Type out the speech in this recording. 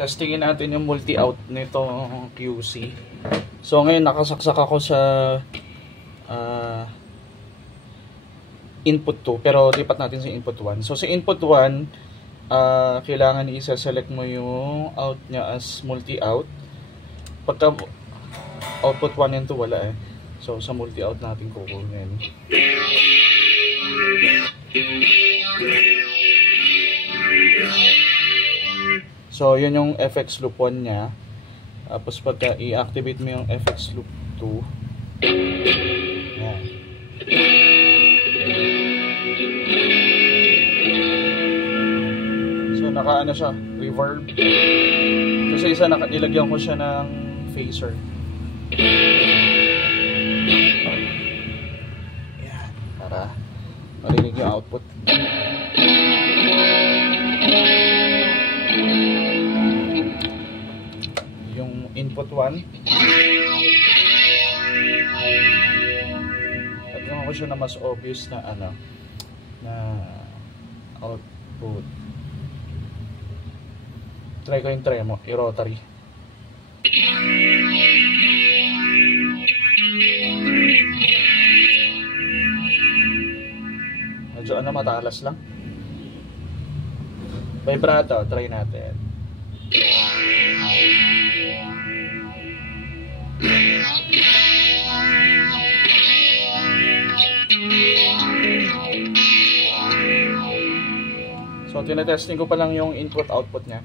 testingin natin yung multi-out nito QC. So ngayon nakasaksak ako sa input 2, pero lipat natin sa input 1. So sa input 1, kailangan i-select mo yung out niya as multi-out. Pagka output 1 and 2 wala eh. So sa multi-out natin kukunin. So yun yung FX loop 1 niya. Tapos pagka i-activate mo yung FX loop 2, yan. So naka-ano siya, reverb. Kasi isa nilagyan ko siya ng phaser. Yan, para marinig yung output. Yung input 1, lagyan ko siya na mas obvious na ano, na output. Try ko yung tremo, i-rotary. Medyo ano, matalas lang. Vibrato, try natin. So tinetesting ko pa lang yung input output niya.